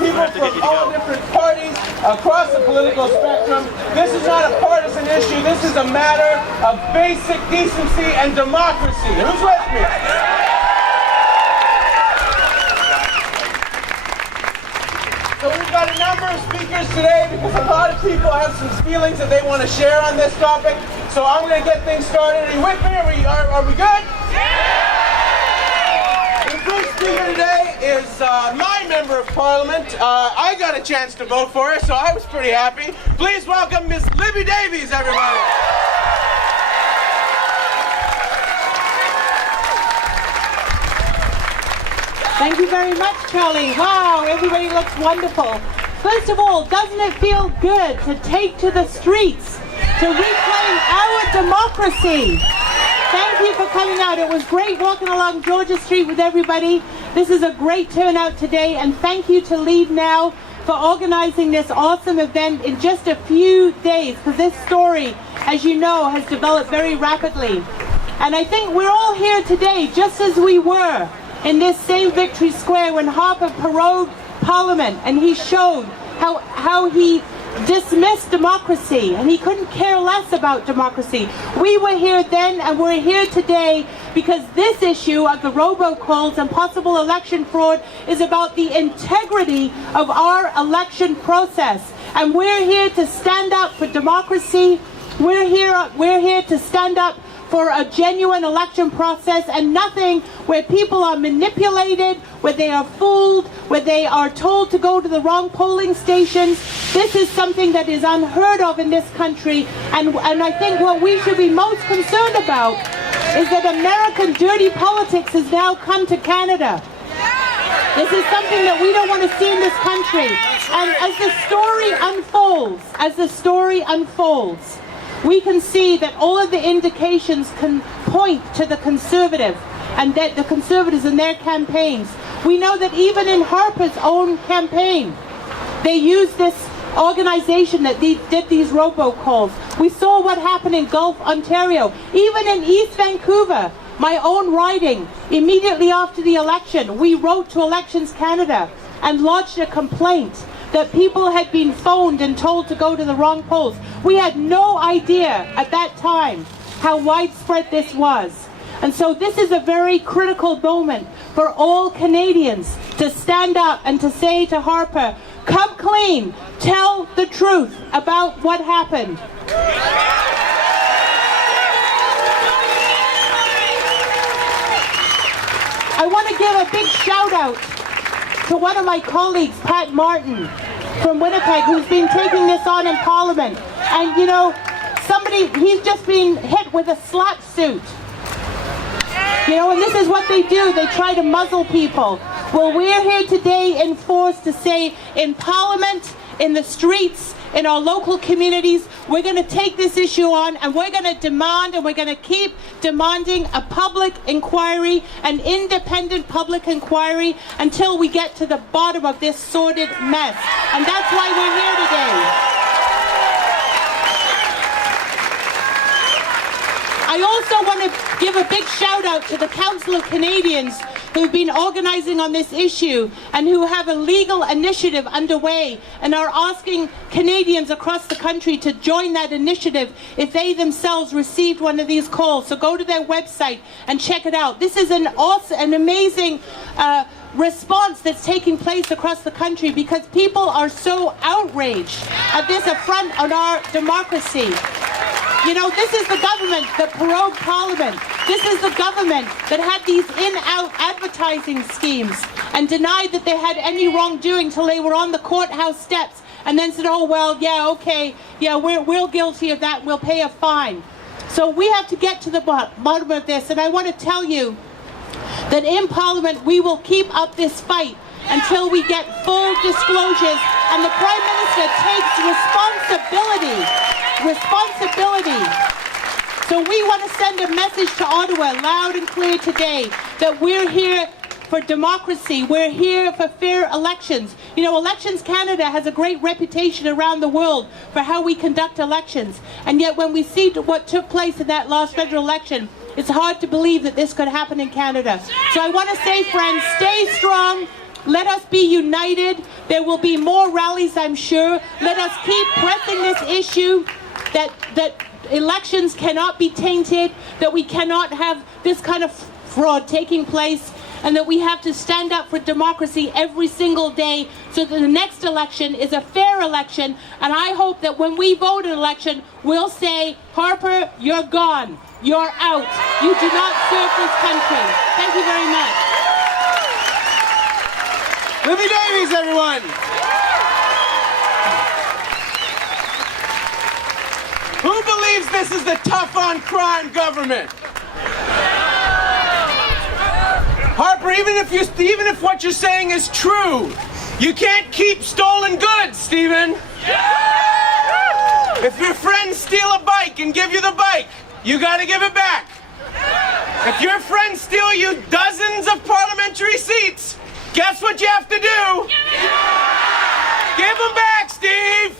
people from all different parties across the political spectrum. This is not a partisan issue. This is a matter of basic decency and democracy. Who's with me? So we've got a number of speakers today because a lot of people have some feelings that they want to share on this topic. So I'm going to get things started. Are you with me? Are we good? Yeah! The first speaker today is my member of parliament. I got a chance to vote for her, so I was pretty happy. Please welcome Miss Libby Davies, everybody. Thank you very much, Charlie. Wow, everybody looks wonderful. First of all, doesn't it feel good to take to the streets to reclaim our democracy? Thank you for coming out. It was great walking along Georgia Street with everybody. This is a great turnout today, and thank you to Lead Now for organizing this awesome event in just a few days, because this story, as you know, has developed very rapidly. And I think we're all here today just as we were in this same Victory Square when Harper prorogued Parliament, and he showed how he dismissed democracy, and he couldn't care less about democracy. We were here then, and we're here today because this issue of the robo-calls and possible election fraud is about the integrity of our election process. And we're here to stand up for democracy. We're here to stand up for a genuine election process, and nothing where people are manipulated, where they are fooled, where they are told to go to the wrong polling stations. This is something that is unheard of in this country, and I think what we should be most concerned about is that American dirty politics has now come to Canada. This is something that we don't want to see in this country. And as the story unfolds, we can see that all of the indications can point to the Conservative and that the Conservatives in their campaigns. We know that even in Harper's own campaign, they used this organization that did these robocalls. We saw what happened in Gulf, Ontario. Even in East Vancouver, my own riding, immediately after the election, we wrote to Elections Canada and lodged a complaint that people had been phoned and told to go to the wrong polls. We had no idea at that time how widespread this was. And so this is a very critical moment for all Canadians to stand up and to say to Harper, come clean, tell the truth about what happened. I want to give a big shout out to one of my colleagues, Pat Martin from Winnipeg, who's been taking this on in Parliament. And you know, he's just been hit with a slap suit. You know, and this is what they do. They try to muzzle people. Well, we're here today in force to say in Parliament, in the streets, in our local communities, we're going to take this issue on, and we're going to demand, and we're going to keep demanding a public inquiry, an independent public inquiry, until we get to the bottom of this sordid mess. And that's why we're here today. I also want to give a big shout out to the Council of Canadians who've been organizing on this issue and who have a legal initiative underway and are asking Canadians across the country to join that initiative if they themselves received one of these calls. So go to their website and check it out. This is an amazing response that's taking place across the country because people are so outraged at this affront on our democracy. You know, this is the government that prorogued Parliament. This is the government that had these in-out advertising schemes and denied that they had any wrongdoing till they were on the courthouse steps and then said, oh, well, yeah, okay, yeah, we're guilty of that, we'll pay a fine. So we have to get to the bottom of this, and I want to tell you that in Parliament we will keep up this fight until we get full disclosures and the Prime Minister takes responsibility. So we want to send a message to Ottawa loud and clear today that we're here for democracy. We're here for fair elections. You know, Elections Canada has a great reputation around the world for how we conduct elections. And yet when we see what took place in that last federal election, it's hard to believe that this could happen in Canada. So I want to say, friends, stay strong, Let us be united. There will be more rallies, I'm sure. Let us keep pressing this issue that elections cannot be tainted, that we cannot have this kind of fraud taking place, and that we have to stand up for democracy every single day so that the next election is a fair election. And I hope that when we vote an election, we'll say, Harper, you're gone. You're out. You do not serve this country. Thank you very much. Libby Davies, everyone. Who believes this is the tough on crime government? Harper, even if what you're saying is true, you can't keep stolen goods, Stephen. If your friends steal a bike and give you the bike, you gotta give it back. If your friends steal you dozens of parliamentary seats, guess what you have to do? Give them back, Steve!